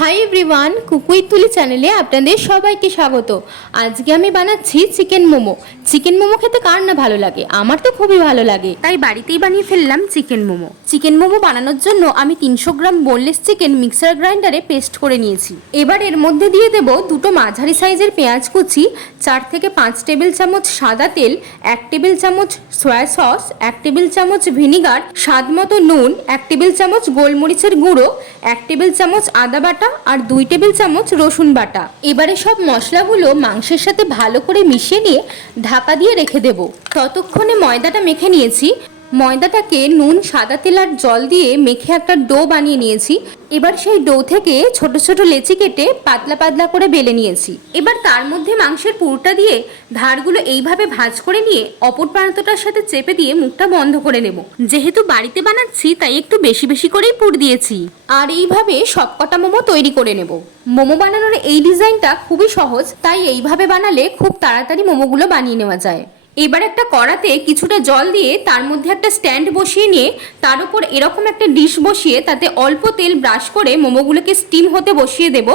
Hi everyone, কুকুই তুলি চ্যানেলে আপনাদের সবাইকে স্বাগত। আজকে আমি বানাচ্ছি চিকেন মোমো। চিকেন মোমো খেতে কার না ভালো লাগে, আমার তো খুবই ভালো লাগে, তাই বাড়িতেই বানিয়ে ফেললাম চিকেন মোমো। চিকেন মোমো বানানোর জন্য আমি 300 গ্রাম বোনলেস চিকেন মিক্সার গ্রাইন্ডারে পেস্ট করে নিয়েছি। এবার এর মধ্যে দিয়ে দেব দুটো মাঝারি সাইজের পেঁয়াজ কুচি, 4 থেকে 5 টেবিল চামচ সাদা তেল, 1 টেবিল চামচ সয়া সস, 1 টেবিল চামচ ভিনিগার, স্বাদ মতো নুন, 1 টেবিল চামচ গোলমরিচের গুঁড়ো, 1 টেবিল চামচ আদা বাটা আর 2 টেবিল চামচ রসুন বাটা। এবারে সব মশলাগুলো মাংসের সাথে ভালো করে মিশিয়ে নিয়ে ঢাকা দিয়ে রেখে দেব। ততক্ষণে ময়দাটা মেখে নিয়েছি। ময়দাটাকে নুন, সাদা তেল আর জল দিয়ে মেখে একটা ডো বানিয়ে নিয়েছি। এবার সেই ডো থেকে ছোট ছোট লেচি কেটে পাতলা পাতলা করে বেলে নিয়েছি। এবার তার মধ্যে মাংসের পুরটা দিয়ে ধারগুলো এইভাবে ভাঁজ করে নিয়ে অপর প্রান্তটার সাথে চেপে দিয়ে মুখটা বন্ধ করে নেব। যেহেতু বাড়িতে বানাচ্ছি তাই একটু বেশি বেশি করেই পুর দিয়েছি। আর এইভাবে সবকটা মোমো তৈরি করে নেব। মোমো বানানোর এই ডিজাইনটা খুবই সহজ, তাই এইভাবে বানালে খুব তাড়াতাড়ি মোমোগুলো বানিয়ে নেওয়া যায়। এবার একটা কড়াতে কিছুটা জল দিয়ে তার মধ্যে একটা স্ট্যান্ড বসিয়ে নিয়ে তার উপর এরকম একটা ডিশ বসিয়ে তাতে অল্প তেল ব্রাশ করে মোমোগুলোকে স্টিম হতে বসিয়ে দেব।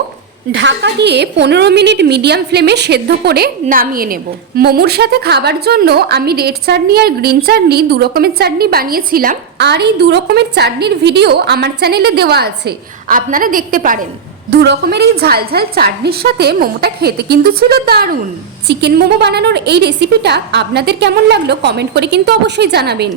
ঢাকা দিয়ে 15 মিনিট মিডিয়াম ফ্লেমে সেদ্ধ করে নামিয়ে নেব। মোমোর সাথে খাবার জন্য আমি রেড চাটনি আর গ্রিন চাটনি, 2 রকমের চাটনি বানিয়েছিলাম। আর এই 2 রকমের চাটনির ভিডিও আমার চ্যানেলে দেওয়া আছে, আপনারা দেখতে পারেন। 2 রকমের এই ঝাল ঝাল চাটনির সাথে মোমোটা খেতে কিন্তু ছিল দারুণ। চিকেন মোমো বানানোর এই রেসিপিটা আপনাদের কেমন লাগলো কমেন্ট করে কিন্তু অবশ্যই জানাবেন।